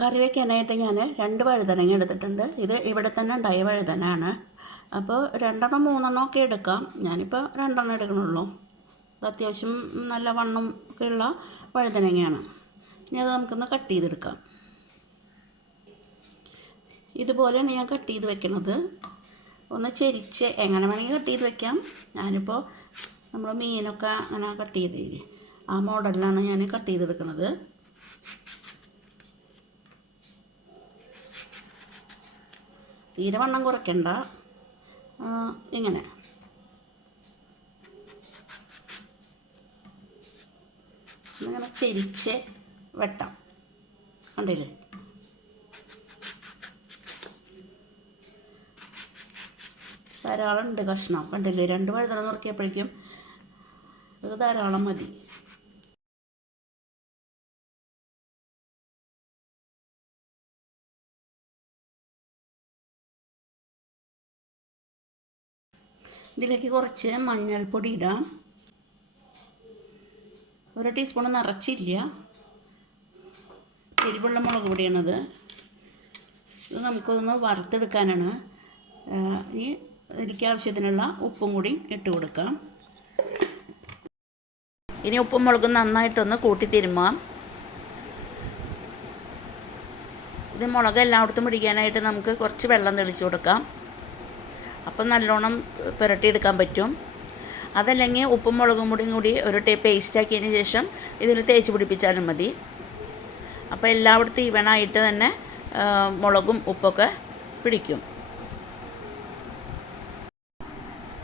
കറി വയ്ക്കാനായിട്ട് ഞാൻ രണ്ട് വഴുതനങ്ങ എടുത്തിട്ടുണ്ട്. ഇത് ഇവിടെ തന്നെ ഉണ്ടായ വഴുതനാണ് അപ്പോൾ രണ്ടെണ്ണം മൂന്നെണ്ണം ഒക്കെ എടുക്കാം. ഞാനിപ്പോൾ രണ്ടെണ്ണം എടുക്കണുള്ളൂ. അത്യാവശ്യം നല്ല വണ്ണം ഒക്കെ ഉള്ള വഴുതനങ്ങയാണ്. ഇനി അത് നമുക്കൊന്ന് കട്ട് ചെയ്തെടുക്കാം. ഇതുപോലെയാണ് ഞാൻ കട്ട് ചെയ്ത് വെക്കണത്. ഒന്ന് ചെരിച്ച് എങ്ങനെ വേണമെങ്കിൽ കട്ട് ചെയ്ത് വെക്കാം. ഞാനിപ്പോൾ നമ്മൾ മീനൊക്കെ അങ്ങനെ കട്ട് ചെയ്ത് ആ മോഡലിലാണ് ഞാൻ കട്ട് ചെയ്തെടുക്കുന്നത് തീരെ കുറയ്ക്കണ്ട. ഇങ്ങനെ. ഇങ്ങനെ ചെരിച്ച് വെട്ടാം. കണ്ടില്ലേ? ധാരാളം ഉണ്ട് കഷ്ണം. കണ്ടില്ലേ? രണ്ട് വഴുതന നുറുക്കിയപ്പോഴേക്കും അത് ധാരാളം മതി. ഇതിലേക്ക് കുറച്ച് മഞ്ഞൾപ്പൊടി ഇടാം. ഒരു ടീസ്പൂൺ നിറച്ചില്ല. എരിവുള്ള മുളക് പൊടിയാണത്. ഇത് നമുക്കൊന്ന് വറുത്തെടുക്കാനാണ്. ഈ എനിക്ക് ആവശ്യത്തിനുള്ള ഉപ്പും കൂടി ഇട്ട് കൊടുക്കാം. ഇനി ഉപ്പും മുളകും നന്നായിട്ടൊന്ന് കൂട്ടി തിരുമാം ഇത് മുളക് എല്ലായിടത്തും പിടിക്കാനായിട്ട് നമുക്ക് കുറച്ച് വെള്ളം തെളിച്ച് കൊടുക്കാം. അപ്പം നല്ലോണം പുരട്ടിയെടുക്കാൻ പറ്റും. അതല്ലെങ്കിൽ ഉപ്പും മുളകും പൊടിയും കൂടി ഒരു ടേ പേസ്റ്റ് ആക്കിയതിന് ശേഷം ഇതിൽ തേച്ച് പിടിപ്പിച്ചാലും മതി. അപ്പോൾ എല്ലായിടത്തും ഇവണായിട്ട് തന്നെ മുളകും ഉപ്പൊക്കെ പിടിക്കും.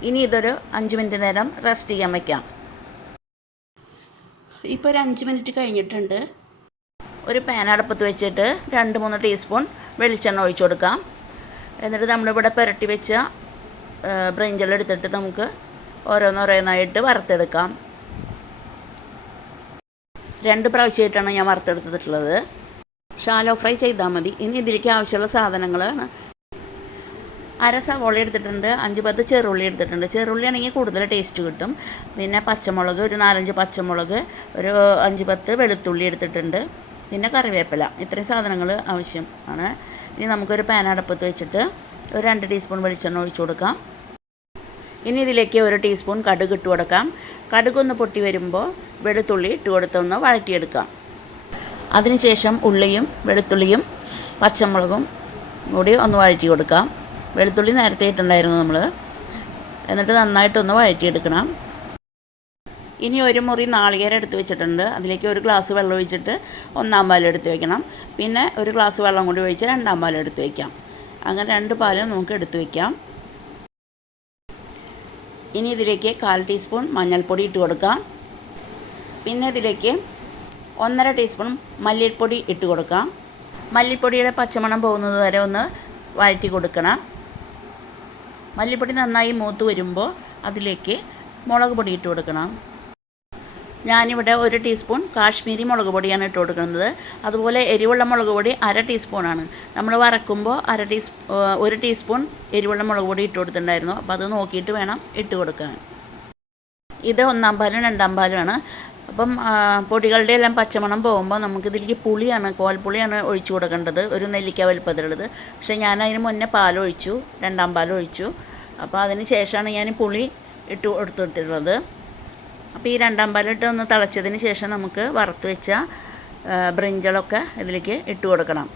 ഇനി ഇതൊരു അഞ്ച് മിനിറ്റ് നേരം റെസ്റ്റ് ചെയ്യാൻ വയ്ക്കാം ഇപ്പോൾ ഒരു അഞ്ച് മിനിറ്റ് കഴിഞ്ഞിട്ടുണ്ട്. ഒരു പാൻ അടുപ്പത്ത് വെച്ചിട്ട് രണ്ട് മൂന്ന് ടീസ്പൂൺ വെളിച്ചെണ്ണ ഒഴിച്ചു കൊടുക്കാം. എന്നിട്ട് നമ്മളിവിടെ പുരട്ടി വെച്ച ബ്രിഞ്ചൽ എടുത്തിട്ട് നമുക്ക് ഓരോന്നോരോന്നായിട്ട് വറുത്തെടുക്കാം. രണ്ട് പ്രാവശ്യമായിട്ടാണ് ഞാൻ വറുത്തെടുത്തിട്ടുള്ളത്. ഷാലോ ഫ്രൈ ചെയ്താൽ മതി. ഇനി ഇതിലേക്ക് ആവശ്യമുള്ള സാധനങ്ങളാണ്. അര സവോള എടുത്തിട്ടുണ്ട് അഞ്ച് പത്ത് ചെറുള്ളി എടുത്തിട്ടുണ്ട്. ചെറുള്ളി ആണെങ്കിൽ കൂടുതൽ ടേസ്റ്റ് കിട്ടും. പിന്നെ പച്ചമുളക് ഒരു നാലഞ്ച് പച്ചമുളക് ഒരു അഞ്ച് പത്ത് വെളുത്തുള്ളി എടുത്തിട്ടുണ്ട്. പിന്നെ കറിവേപ്പില. ഇത്രയും സാധനങ്ങൾ ആവശ്യം ആണ്. ഇനി നമുക്കൊരു പാൻ അടുപ്പത്ത് വെച്ചിട്ട് ഒരു രണ്ട് ടീസ്പൂൺ വെളിച്ചെണ്ണ ഒഴിച്ചു കൊടുക്കാം. ഇനി ഇതിലേക്ക് ഒരു ടീസ്പൂൺ കടുക് ഇട്ട് കൊടുക്കാം. കടുകൊന്ന് പൊട്ടി വരുമ്പോൾ വെളുത്തുള്ളി ഇട്ട് കൊടുത്തൊന്ന് വഴറ്റിയെടുക്കാം. അതിനുശേഷം ഉള്ളിയും വെളുത്തുള്ളിയും പച്ചമുളകും കൂടി ഒന്ന് വഴറ്റി കൊടുക്കാം. വെളുത്തുള്ളി നേരത്തെ ഇട്ടുണ്ടായിരുന്നു നമ്മൾ എന്നിട്ട് നന്നായിട്ടൊന്ന് വഴറ്റിയെടുക്കണം. ഇനി ഒരു മുറി നാളികേരം എടുത്ത് വെച്ചിട്ടുണ്ട്. അതിലേക്ക് ഒരു ഗ്ലാസ് വെള്ളം ഒഴിച്ചിട്ട് ഒന്നാം പാൽ എടുത്ത് വെക്കണം. പിന്നെ ഒരു ഗ്ലാസ് വെള്ളം കൂടി ഒഴിച്ച് രണ്ടാം പാൽ എടുത്ത് വയ്ക്കാം അങ്ങനെ രണ്ട് പാലും നമുക്ക് എടുത്തു വയ്ക്കാം ഇനി ഇതിലേക്ക് കാൽ ടീസ്പൂൺ മഞ്ഞൾപ്പൊടി ഇട്ട് കൊടുക്കാം. പിന്നെ ഇതിലേക്ക് ഒന്നര ടീസ്പൂൺ മല്ലിപ്പൊടി ഇട്ട് കൊടുക്കാം. മല്ലിപ്പൊടിയുടെ പച്ചമണം പോകുന്നത് വരെ ഒന്ന് വഴറ്റി കൊടുക്കണം. മല്ലിപ്പൊടി നന്നായി മൂത്ത് വരുമ്പോൾ അതിലേക്ക് മുളക് പൊടി ഇട്ട് കൊടുക്കണം. ഞാനിവിടെ ഒരു ടീസ്പൂൺ കാശ്മീരി മുളക് പൊടിയാണ് ഇട്ട് കൊടുക്കുന്നത്. അതുപോലെ എരിവുള്ള മുളക് പൊടി അര ടീസ്പൂണാണ്. നമ്മൾ വറക്കുമ്പോൾ അര ടീസ് ഒരു ടീസ്പൂൺ എരിവുള്ള മുളക് പൊടി ഇട്ട് കൊടുത്തിട്ടുണ്ടായിരുന്നു. അപ്പോൾ അത് നോക്കിയിട്ട് വേണം ഇട്ട് കൊടുക്കാൻ. ഇത് ഒന്നാം പാലും രണ്ടാം പാലുമാണ്. അപ്പം പൊടികളുടെ എല്ലാം പച്ചമണം പോകുമ്പോൾ നമുക്കിതിലേക്ക് പുളിയാണ് കോൽപ്പുളിയാണ് ഒഴിച്ചു കൊടുക്കേണ്ടത്. ഒരു നെല്ലിക്ക വലുപ്പത്തിലുള്ളത്. പക്ഷേ ഞാൻ അതിന് മുന്നേ പാലൊഴിച്ചു രണ്ടാം പാലൊഴിച്ചു അപ്പോൾ അതിന് ശേഷമാണ് ഞാൻ പുളി ഇട്ട് കൊടുത്തിട്ടുള്ളത്. അപ്പോൾ ഈ രണ്ടാം പാലിട്ട് ഒന്ന് തിളച്ചതിന് ശേഷം നമുക്ക് വറുത്ത് വെച്ച ബ്രിഞ്ചളൊക്കെ ഇതിലേക്ക് ഇട്ട് കൊടുക്കണം.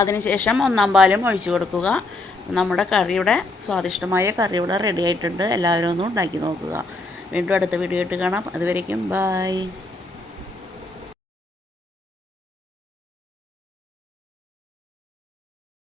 അതിനുശേഷം ഒന്നാം പാലും ഒഴിച്ചു കൊടുക്കുക. നമ്മുടെ കറിയുടെ സ്വാദിഷ്ടമായ കറി ഇവിടെ റെഡി ആയിട്ടുണ്ട്. എല്ലാവരും ഒന്ന് ഉണ്ടാക്കി നോക്കുക. വീണ്ടും അടുത്ത വീഡിയോ ഇട്ട് കാണാം. അതുവരേക്കും ബായ്